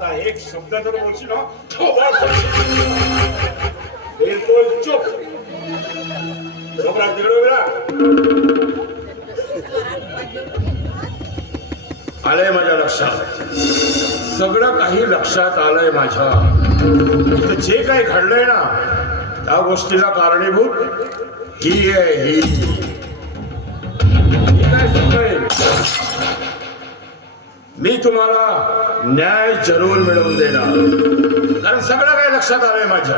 आता एक शब्द जर बोलशील ना बिलकुल चुप. डोकरा तिकडे उभा. आलंय माझ्या लक्षात, सगळं काही लक्षात आलंय माझ्या. जे काही घडलंय ना त्या गोष्टीला कारणीभूत ही आहे. ही काय सांगतोय, मी तुम्हाला न्याय जरूर मिळवून देणार, कारण सगळं काही लक्षात आलंय माझ्या.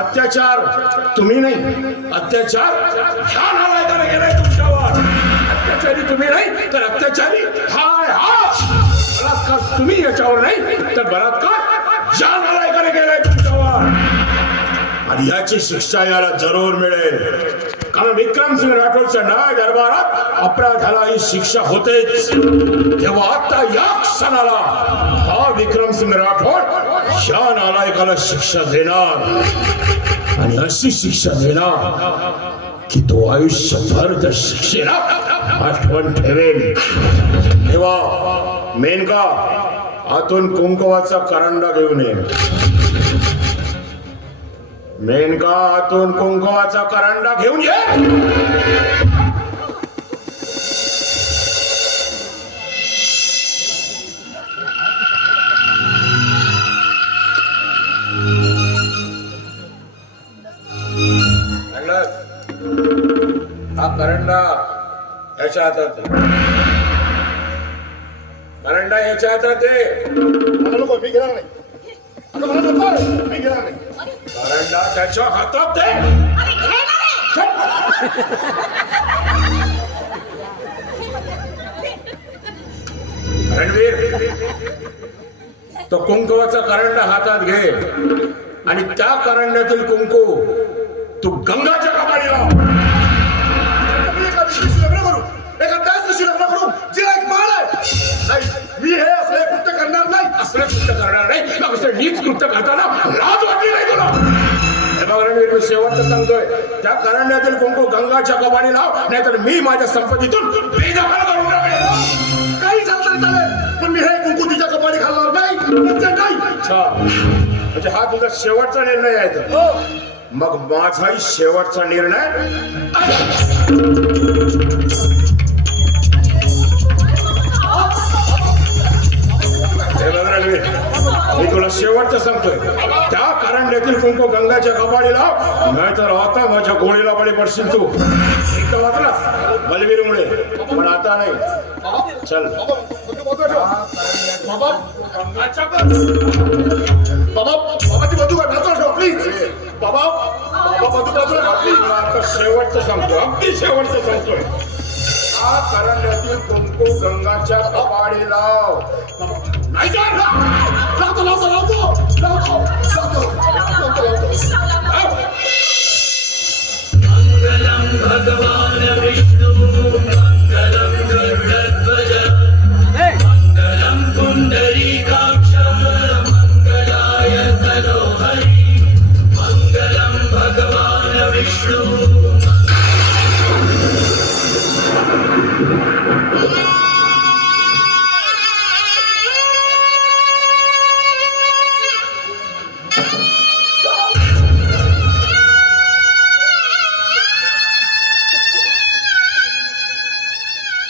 अत्याचार तुम्ही नाही, अत्याचार ह्या नालायकाने केलाय तुमच्यावर. अत्याचारी तुम्ही नाही तर अत्याचारी हाय हा. बलात्कार तुम्ही याच्यावर नाही तर बलात्कार या नालायकाने केलाय तुमच्यावर. आणि याची शिक्षा याला जरूर मिळेल, कारण विक्रमसिंग राठोडच्या न्याय दरबारात अपराधाला ही शिक्षा होतेच. तेव्हा आता या क्षणाला हा विक्रमसिंग राठोड या नालायकाला शिक्षा देणार, आणि अशी शिक्षा देणार की तो आयुष्यभर त्या शिक्षेला आठवण ठेवेल. तेव्हा मेनका आतून कुंकवाचा करंडा घेऊन ये. मेनका आतून कुंकवाचा करंडा घेऊन ये. हा करंडा याच्या हातात, करंडा याच्या हातात आहे. मी घेणार नाही, मी घेणार नाही. करंडा त्याच्या हातात आहे. रणवीर, तो कुंकवाचा करंडा हातात घे आणि त्या करंड्यातील कुंकू तू गंगाच्या कपाळी लाव. मी हे असले कृत्य करणार नाही. असलं कृत्य करणार नाही, मग असं नीच कृत्य करताना लाज वाटली नाही तुला? हे बघ रणवीर, मी शेवटचं सांगतोय, त्या करंड्यातील कुंकू गंगाच्या कपाळी लाव, नाहीतर मी माझ्या संपत्तीतून बेदखल करून टाकेन. काही झालं तरी चालेल, पण मी हे कुंकू तिच्या कपाळी घालणार नाही, म्हणजे नाही. अच्छा, म्हणजे हा तुझा शेवटचा निर्णय आहे तर? हो. मग माझाही शेवटचा निर्णय. मी तुला शेवटचं सांगतोय, त्या करंड्यातील कुंकू गंगाच्या कपाळी लाव, नाहीतर आता माझ्या गोळीला बळी पडशील तू. एकदा वाचलास बलवीरमुळे, पण आता नाही. चल बाबा, ती बंदूक बाजूला ठेवा प्लीज. बाबा, बंदूक बाजूला ठेवा प्लीज. आता शेवटचं सांगतो, अगदी शेवटचं सांगतोय, हा करंड्यातील कुंकू गंगाच्या कपाळी लाव. नाही का? लावतो लावतो लावतो लावतो लावतो लावतो. मंगलम भगवान विष्णु मंगलम गरुडध्वज मंगलम पुंडरीकाक्ष मंगलाय तनोहरि मंगलम भगवान विष्णु.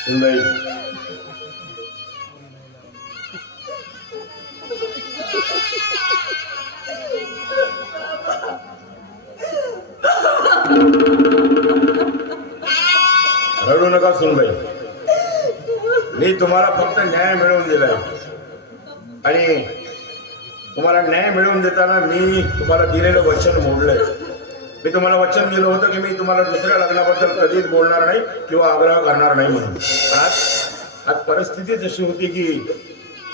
सुनबाई, रडू नका सुनबाई. मी तुम्हाला फक्त न्याय मिळवून दिलाय, आणि तुम्हाला न्याय मिळवून देताना मी तुम्हाला दिलेलं वचन मोडलंय. मी तुम्हाला वचन दिलं होतं की मी तुम्हाला दुसऱ्या लग्नाबद्दल कधीच बोलणार नाही किंवा आग्रह करणार नाही म्हणून. आज परिस्थिती जशी होती की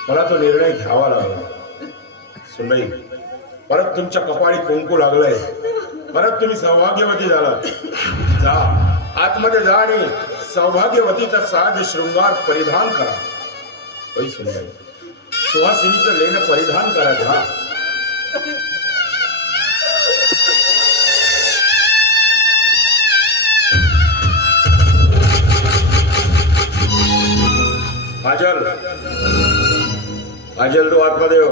मला तो निर्णय घ्यावा लागला. सुनबाई, परत तुमच्या कपाळी कुंकू लागलंय, परत तुम्ही सौभाग्यवती झाला. जा आतमध्ये जा आणि सौभाग्यवतीचा साज शृंगार परिधान करा. होय सुनबाई, सुहासिनीचं लेणं परिधान करा. जा. काजल, काजल तू आतमध्ये हो.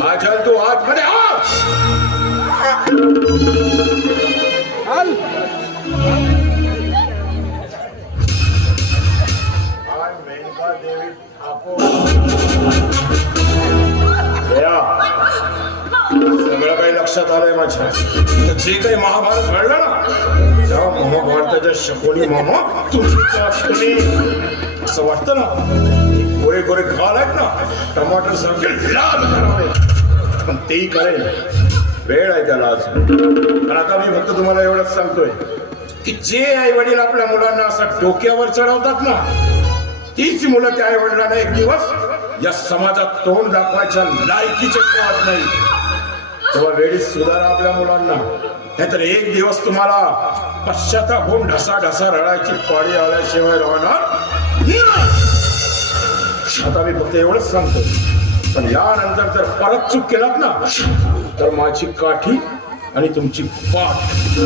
काजल तू आतमध्ये हो. काय मेनका देवी ठाकूर. जया, सगळं काही लक्षात आलंय माझ्या. जे काही महाभारत घडलं ना तेव्हा महाभारताच्या शकोनी मामा तुम्ही असं वाटतं ना गोरे गोरे घाल आहेत ना टमाटर सारखे लाल करावे पण तेही करेल. वेळ आहे त्याला आज. पण आता मी फक्त तुम्हाला एवढंच सांगतोय की जे आई वडील आपल्या मुलांना असं डोक्यावर चढवतात ना तीच मुलं त्या आई वडिलांना एक दिवस या समाजात तोंड दाखवायच्या लायकीचे ठेवत नाही. तेव्हा वेळीच सुधारा आपल्या मुलांना, नाहीतर एक दिवस तुम्हाला पश्चाताप होऊन ढसा ढसा रडायची पाळी आल्याशिवाय राहणार. आता मी फक्त एवढंच सांगतो, पण यानंतर जर परत चूक केलात ना तर माझी काठी आणि तुमची पाठ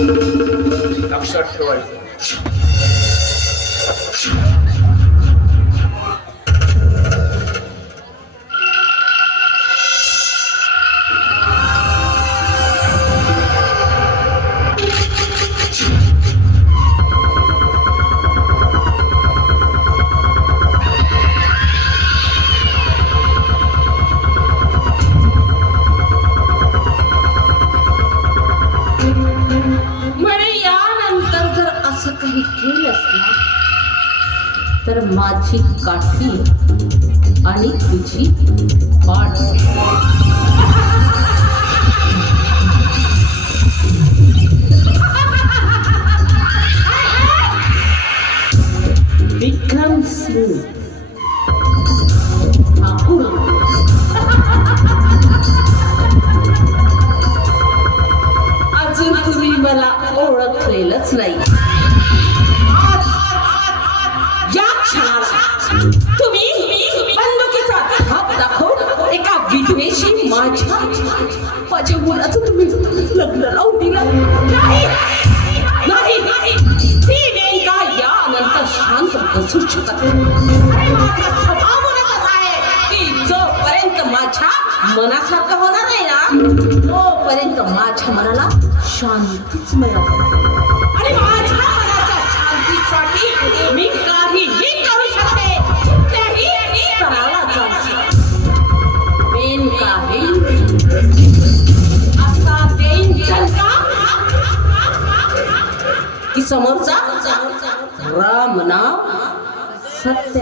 लक्षात ठेवायचं. तर माझी काठी आणि तुझी पाठ. विक्रम सिंग ठाकूर अजून तुम्ही मला ओळखलेलंच नाही. तुम्ही बंदुकीचा धाक दाखवून एका विधवेशी माझ्या मुलाचं तुम्ही लग्न लावून दिलं. नाही ती मेनका यानंतर शांत बसू शकत स्वभाव आहे की जोपर्यंत माझ्या मनासारखं होणार नाही ना तोपर्यंत माझ्या मनाला शांतीच मिळत आणि माझ्या मनाच्या शांतीसाठी मी काहीही करू शकते. असा देईन चलका की समोरचा राम नाम सत्य.